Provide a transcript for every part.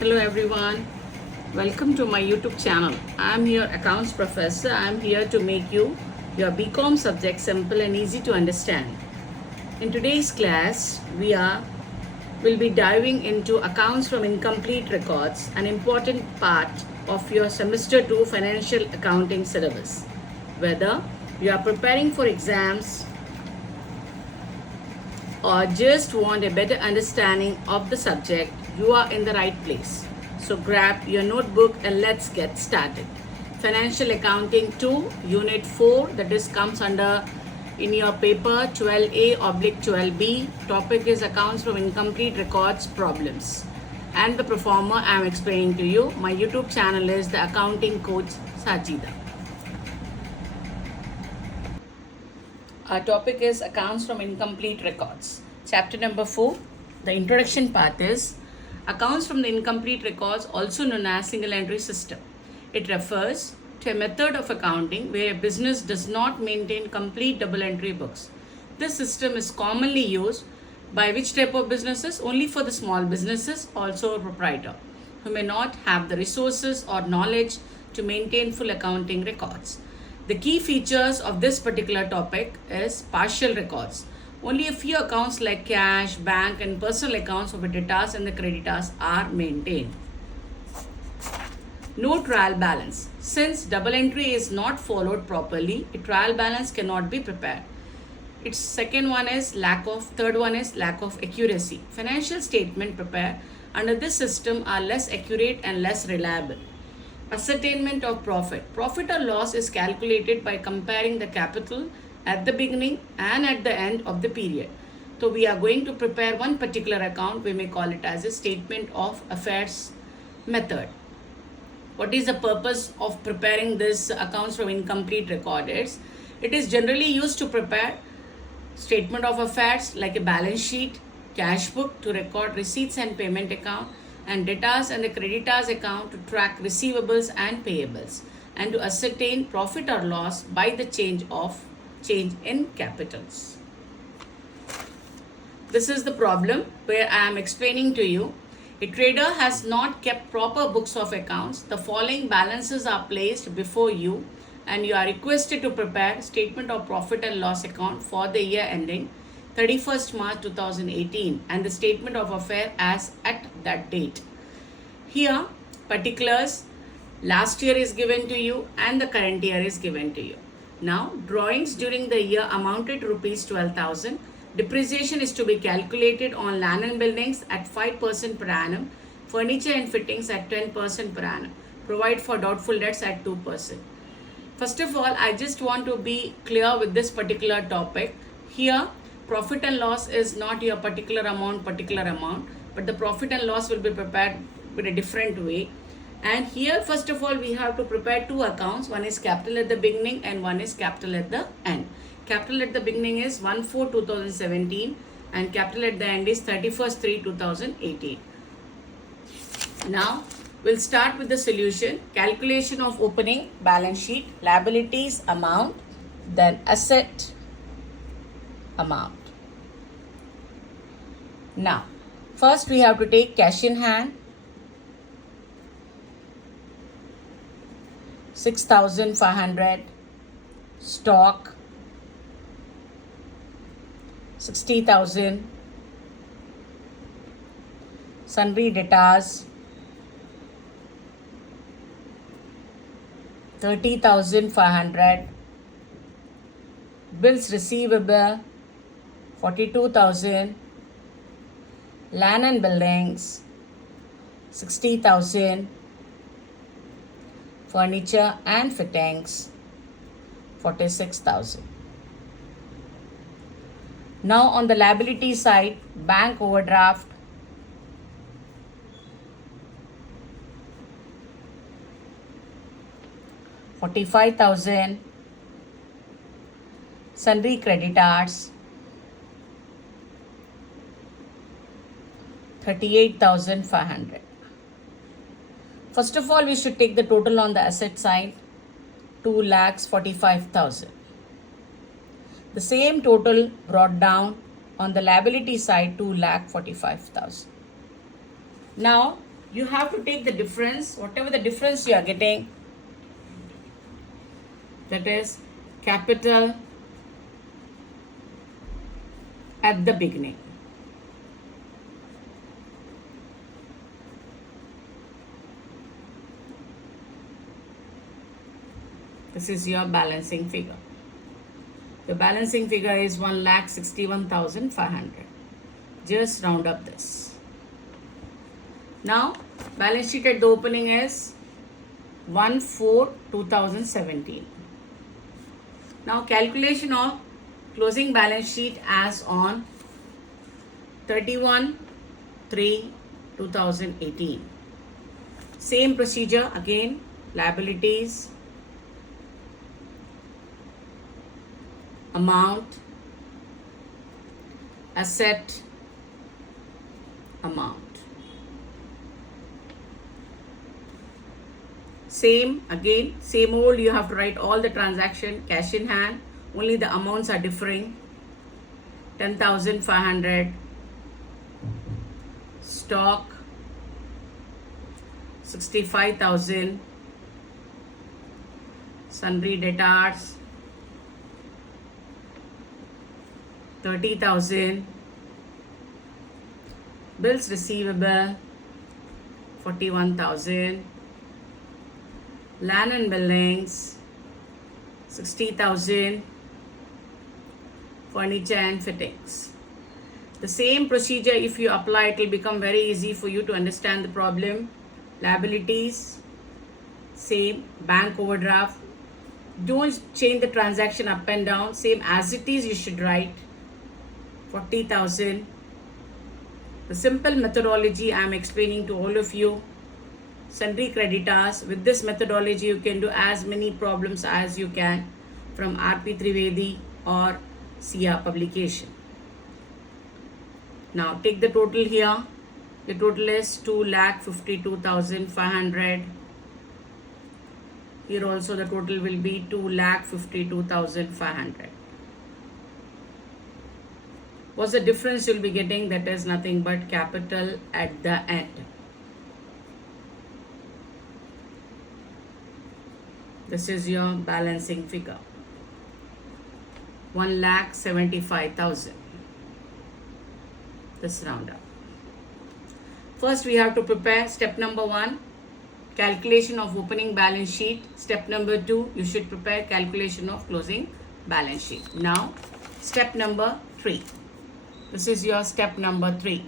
Hello everyone, welcome to my YouTube channel. I am your accounts professor. I am here to make your BCom subject simple and easy to understand. In today's class, will be diving into accounts from incomplete records, an important part of your semester 2 financial accounting syllabus. Whether you are preparing for exams or just want a better understanding of the subject, you are in the right place. So grab your notebook and let's get started. Financial Accounting 2, Unit 4, that is comes under in your paper 12A/12B. Topic is accounts from incomplete records problems. And the performer I am explaining to you. My YouTube channel is the Accounting Coach Sajida. Our topic is accounts from incomplete records. Chapter number 4. The introduction part is accounts from the incomplete records, also known as single entry system. It refers to a method of accounting where a business does not maintain complete double entry books. This system is commonly used by which type of businesses? Only for the small businesses, also a proprietor, who may not have the resources or knowledge to maintain full accounting records. The key features of this particular topic is partial records. Only a few accounts like cash, bank and personal accounts of the debtors and the creditors are maintained. No trial balance. Since double entry is not followed properly, a trial balance cannot be prepared. Third one is lack of accuracy. Financial statement prepared under this system are less accurate and less reliable. Ascertainment of profit. Profit or loss is calculated by comparing the capital at the beginning and at the end of the period. So we are going to prepare one particular account. We may call it as a statement of affairs method. What is the purpose of preparing this accounts from incomplete records? It is generally used to prepare statement of affairs like a balance sheet, cash book to record receipts and payment account, and debtors and the creditors account to track receivables and payables, and to ascertain profit or loss by the change in capitals. This is the problem where I am explaining to you. A trader has not kept proper books of accounts. The following balances are placed before you and you are requested to prepare statement of profit and loss account for the year ending 31st March 2018 and the statement of affair as at that date. Here, particulars last year is given to you and the current year is given to you. Now, drawings during the year amounted to rupees 12,000. Depreciation is to be calculated on land and buildings at 5% per annum, furniture and fittings at 10% per annum. Provide for doubtful debts at 2%. First of all, I just want to be clear with this particular topic. Here, profit and loss is not your particular amount, but the profit and loss will be prepared with a different way. And here, first of all, we have to prepare two accounts. One is capital at the beginning and one is capital at the end. Capital at the beginning is 1/4/2017 and capital at the end is 31st/3/2018. Now, we'll start with the solution. Calculation of opening balance sheet, liabilities amount, then asset amount. Now, first we have to take cash in hand, 6,500, stock, 60,000, sundry debtors, 30,500, bills receivable, 42,000, land and buildings, 60,000, furniture and fittings, 46,000. Now on the liability side, bank overdraft, 45,000, sundry creditors, 38,500. First of all, we should take the total on the asset side, 2,45,000. The same total brought down on the liability side, 2,45,000. Now, You have to take the difference, whatever the difference you are getting, that is capital at the beginning. This is your balancing figure. The balancing figure is 1,61,500. Just round up this. Now, balance sheet at the opening is 1/4/2017. Now, calculation of closing balance sheet as on 31/3/2018. Same procedure again, liabilities, amount, asset, amount. Same again, same old, you have to write all the transaction, cash in hand, only the amounts are differing. 10,500, stock, 65,000, sundry debtors, 30,000, bills receivable, 41,000, land and buildings, 60,000, furniture and fittings. The same procedure, if you apply, it will become very easy for you to understand the problem. Liabilities, same, bank overdraft. Don't change the transaction up and down, same as it is you should write. 40,000. The simple methodology I am explaining to all of you. Sundry creditors. With this methodology, you can do as many problems as you can from R.P. Trivedi or SIA publication. Now take the total here. The total is 2,52,500. Here also the total will be 2,52,500. What's the difference you'll be getting? That is nothing but capital at the end. This is your balancing figure. 1,75,000. This round up. First we have to prepare step number 1, calculation of opening balance sheet. Step number 2, you should prepare calculation of closing balance sheet. Now, step number 3. This is your step number 3.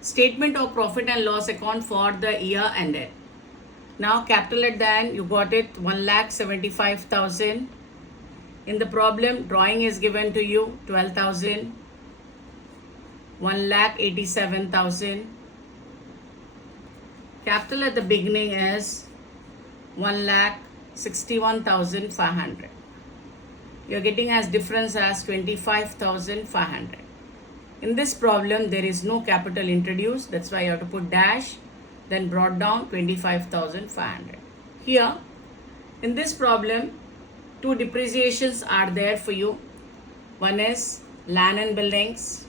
Statement of profit and loss account for the year ended. Now, capital at the end, you got it 1,75,000. In the problem, drawing is given to you 12,000, 1,87,000. Capital at the beginning is 1,61,500. You're getting as difference as 25,500. In this problem, there is no capital introduced. That's why you have to put dash, then brought down 25,500. Here, in this problem, 2 depreciations are there for you. One is land and buildings,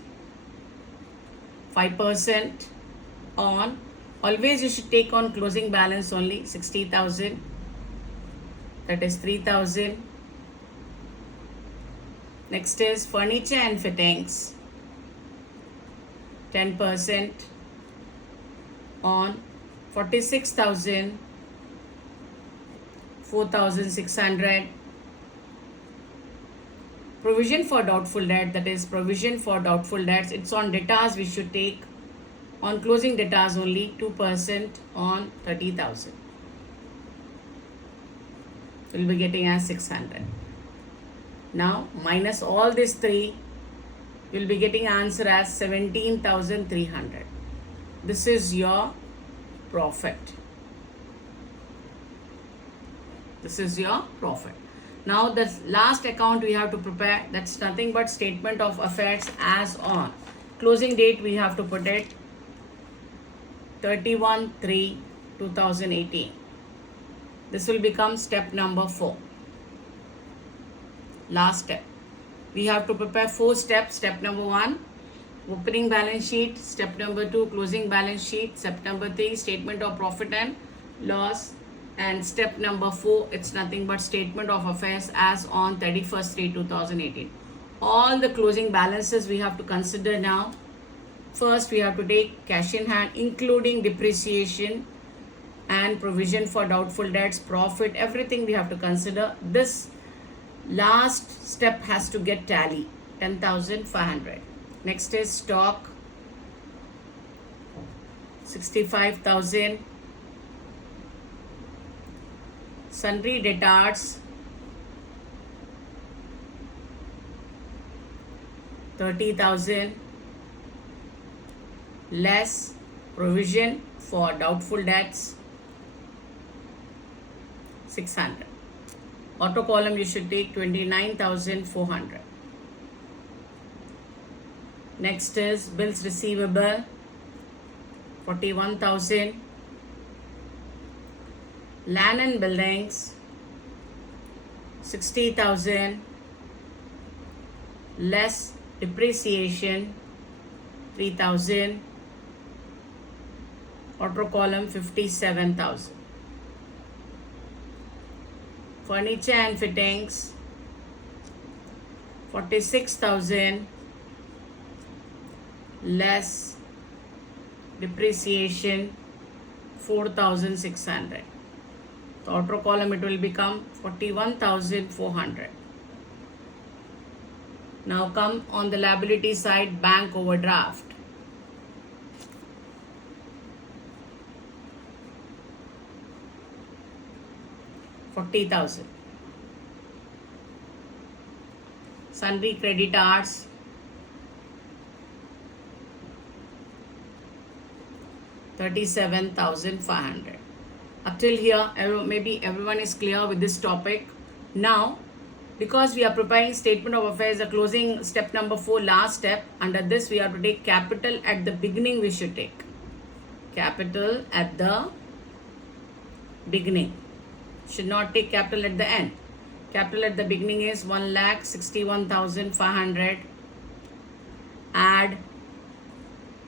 5% on. Always you should take on closing balance only, 60,000. That is 3,000. Next is furniture and fittings, 10% on 46,000, 4,600. Provision for doubtful debt, that is provision for doubtful debts. It's on debtors we should take. On closing debtors only, 2% on 30,000. We'll be getting as 600. Now, minus all these 3, you'll be getting answer as 17,300. This is your profit. This is your profit. Now, the last account we have to prepare, that's nothing but statement of affairs as on. Closing date, we have to put it 31/3/2018. This will become step number 4. Last step. We have to prepare 4 steps. Step number 1, opening balance sheet. Step number 2, closing balance sheet. Step number 3, statement of profit and loss. And step number 4, it's nothing but statement of affairs as on 31st/3/2018. All the closing balances we have to consider now. First, we have to take cash in hand, including depreciation and provision for doubtful debts, profit, everything we have to consider. This last step has to get tally, 10,500. Next is stock, 65,000. Sundry debtors, 30,000, less provision for doubtful debts, 600. Auto column you should take 29,400. Next is bills receivable, 41,000. Land and buildings, 60,000, less depreciation, 3,000. Auto column 57,000. Furniture and fittings, 46,000, less depreciation, 4,600. The outer column it will become 41,400. Now come on the liability side, bank overdraft. $40,000. Sundry creditors, 37,500. Up till here, maybe everyone is clear with this topic. Now, because we are preparing statement of affairs, the closing step number 4, last step, under this we have to take capital at the beginning. We should take capital at the beginning. Should not take capital at the end. Capital at the beginning is 1,61,500. Add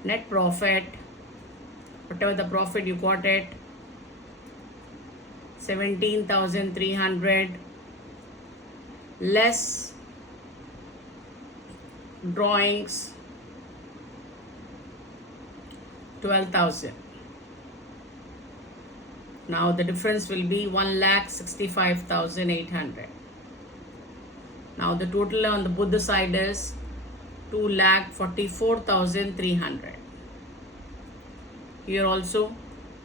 net profit, whatever the profit you got it, 17,300, less drawings, 12,000. Now the difference will be 1,65,800. Now the total on the both side is 2,44,300. Here also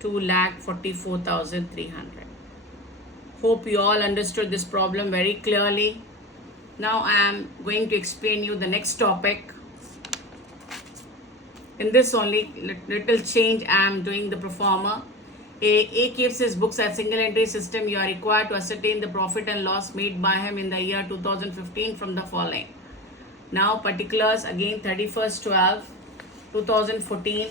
2,44,300. Hope you all understood this problem very clearly. Now I am going to explain you the next topic. In this only little change I am doing the performer. A keeps his books as single entry system. You are required to ascertain the profit and loss made by him in the year 2015 from the following. Now particulars again, 31st/12/2014.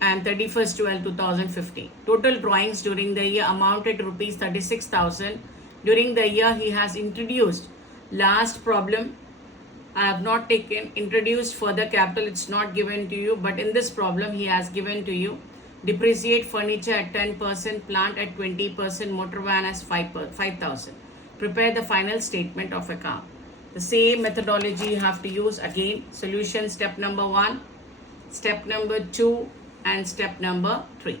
And 31st/12/2015. Total drawings during the year amounted to rupees 36,000. During the year he has introduced last problem. I have not introduced further capital, it's not given to you, but in this problem he has given to you depreciate furniture at 10%, plant at 20%, motor van as 5,000. Prepare the final statement of account. The same methodology you have to use again. Solution step number 1, step number 2 and step number 3.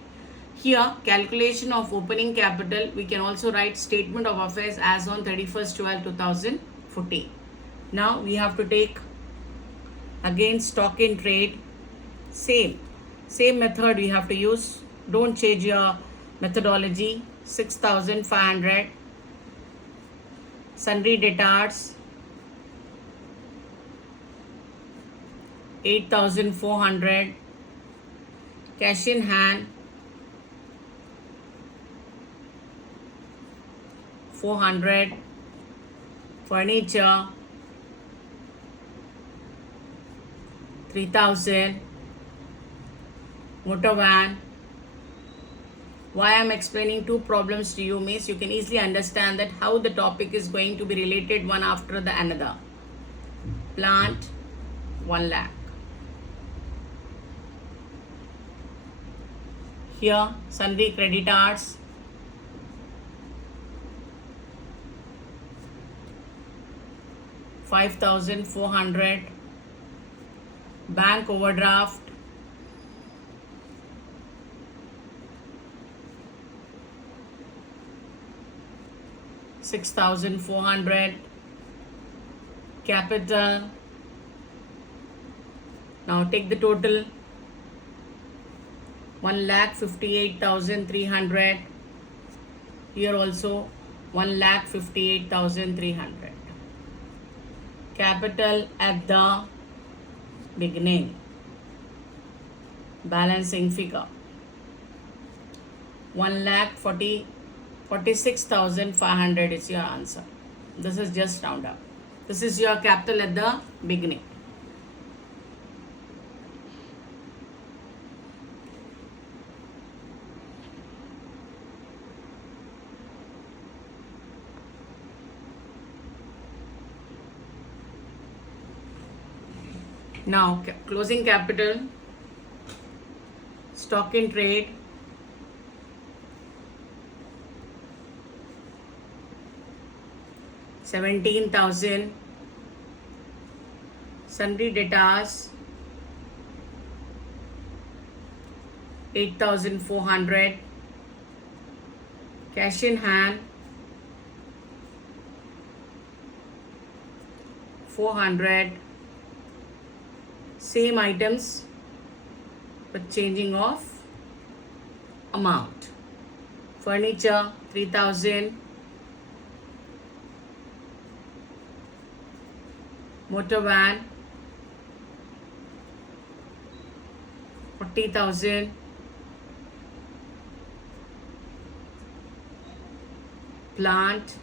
Here calculation of opening capital, we can also write statement of affairs as on 31st/12/2014. Now we have to take again stock in trade. Same method we have to use. Don't change your methodology. 6,500. Sundry debtors, 8,400. Cash in hand, 400. Furniture, 3,000. Motor van, Why I'm explaining two problems to you means you can easily understand that how the topic is going to be related one after the another. Plant 1 lakh. Here sundry creditors, $5,400, bank overdraft, $6,400, capital. Now take the total, 1,58,300. Here also 1,58,300. Capital at the beginning. Balancing figure, 1,46,500 is your answer. This is just round up. This is your capital at the beginning. Now closing capital, stock in trade, $17,000, sundry debtors, 8,400, cash in hand, 400. Same items but changing of amount. Furniture 3,000, motor van 40,000, plant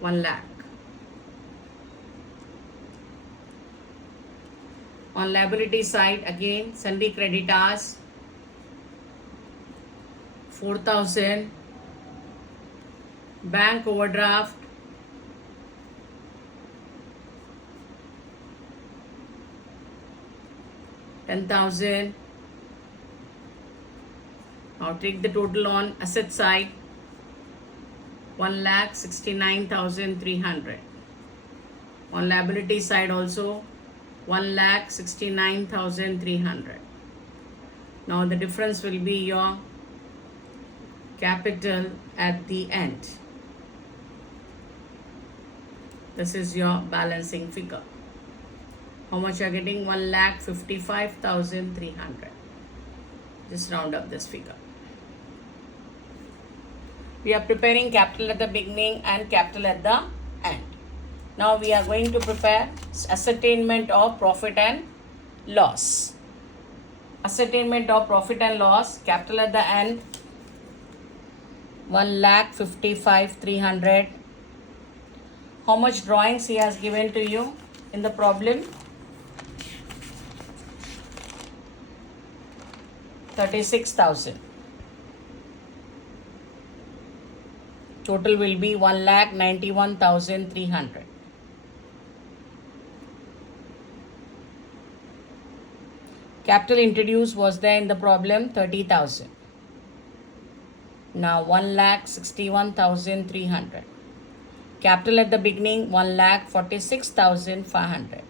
1 lakh. On liability side, again, sundry creditors, 4,000, bank overdraft, $10,000. Now take the total on asset side, 1,69,300. On liability side also, 1,69,300. Now the difference will be your capital at the end. This is your balancing figure. How much you are getting? 1,55,300. Just round up this figure. We are preparing capital at the beginning and capital at the end. Now we are going to prepare ascertainment of profit and loss. Ascertainment of profit and loss, capital at the end, 1,55,300. How much drawings he has given to you in the problem? 36,000. Total will be 1,91,300. Capital introduced was there in the problem, 30,000. Now 1,61,300. Capital at the beginning, 1,46,500.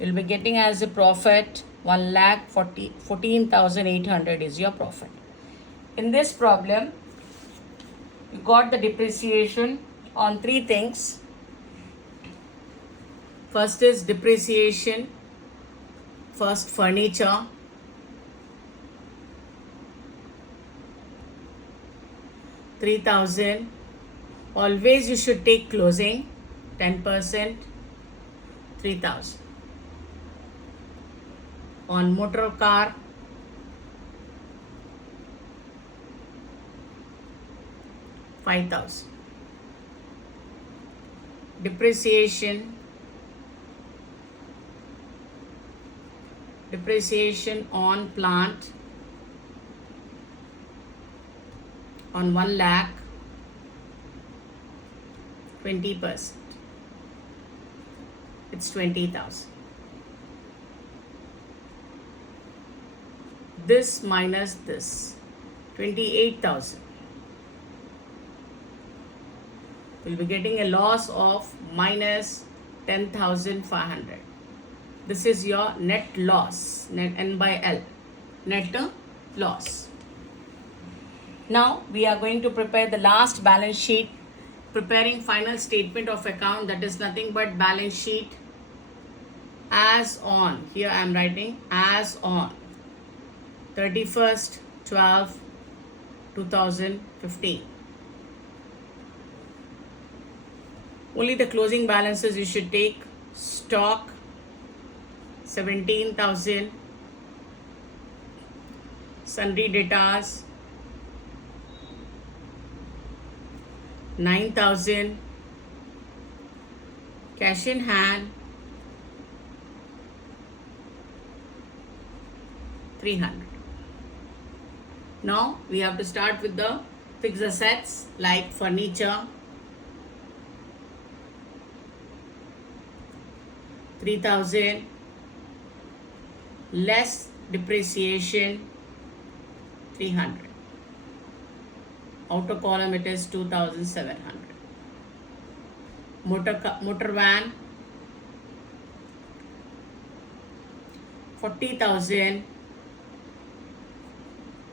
You'll be getting as a profit 1,14,800 is your profit. In this problem, you got the depreciation on three things. First is depreciation. First, furniture. $3,000. Always you should take closing, 10%, 3,000. On motor car, 5,000. Depreciation on plant, on 1 lakh 20%. It's 20,000. This minus this, 28,000. We'll be getting a loss of minus 10,500. This is your net loss, net N by L, net loss. Now we are going to prepare the last balance sheet, preparing final statement of account, that is nothing but balance sheet as on. Here I am writing as on 31st 12 2015. Only the closing balances you should take. Stock 17,000, sundry debtors 9,000, cash in hand 300. Now we have to start with the fixed assets like furniture 3,000 less depreciation 300. Outer column it is 2,700. Motor van 40,000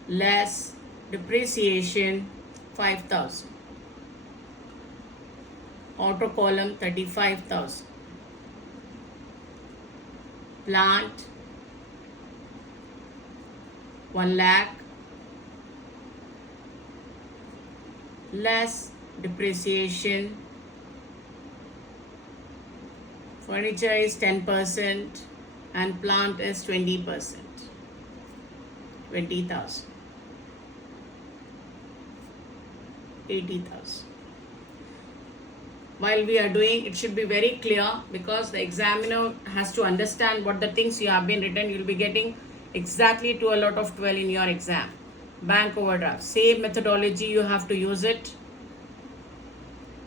less depreciation 5,000. Outer column 35,000. Plant 1 lakh less depreciation. Furniture is 10% and plant is 20%. 20,000. 80,000. While we are doing, it should be very clear because the examiner has to understand what the things you have been written. You will be getting exactly 12 out of 12 in your exam. Bank overdraft, same methodology, you have to use it.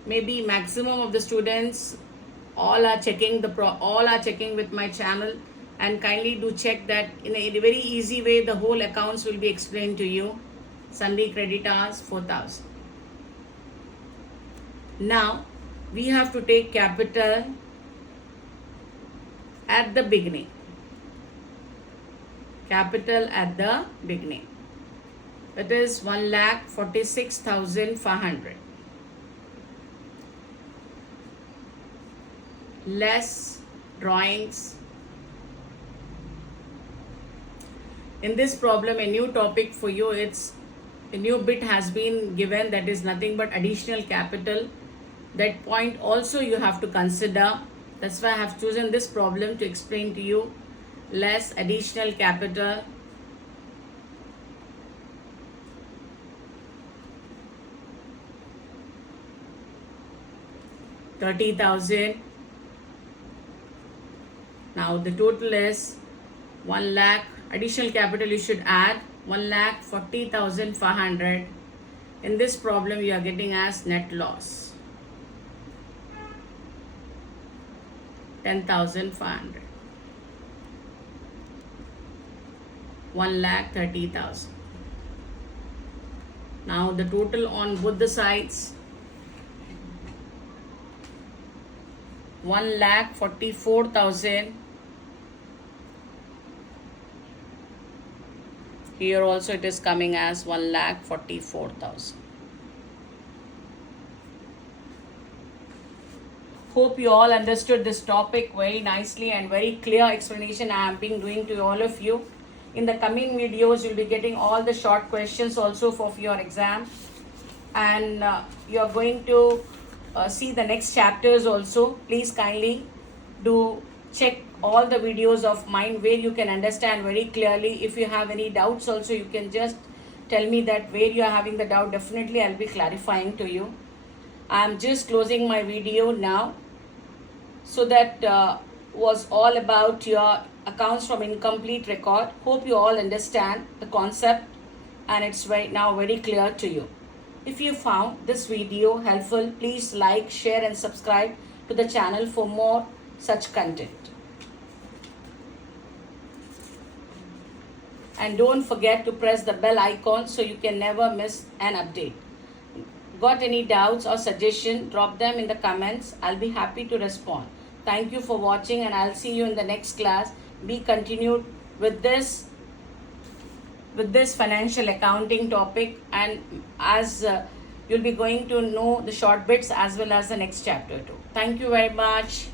Maybe maximum of the students all are checking with my channel, and kindly do check that in a very easy way the whole accounts will be explained to you. Sundry creditors 4,000. Now we have to take capital at the beginning. Capital at the beginning. It is 1,46,500. Less drawings. In this problem, a new topic for you, it's a new bit has been given, that is nothing but additional capital. That point also you have to consider. That's why I have chosen this problem to explain to you. Less additional capital. $30,000. Now the total is 1 lakh. Additional capital you should add 1,40,500. In this problem you are getting as net loss 10,500. 1,30,000. Now the total on both the sides 1,44,000. Here also it is coming as 1,44,000. Hope you all understood this topic very nicely, and very clear explanation I am being doing to all of you. In the coming videos, you'll be getting all the short questions also for your exam, and you are going to see the next chapters also. Please kindly do check all the videos of mine where you can understand very clearly. If you have any doubts also, you can just tell me that where you are having the doubt. Definitely I'll be clarifying to you. I'm just closing my video now. So that was all about your accounts from incomplete record. Hope you all understand the concept and it's now very clear to you. If you found this video helpful, please like, share and subscribe to the channel for more such content. And don't forget to press the bell icon so you can never miss an update. Got any doubts or suggestion? Drop them in the comments. I'll be happy to respond. Thank you for watching and I'll see you in the next class. Be continued with this financial accounting topic, and as you'll be going to know the short bits as well as the next chapter too. Thank you very much.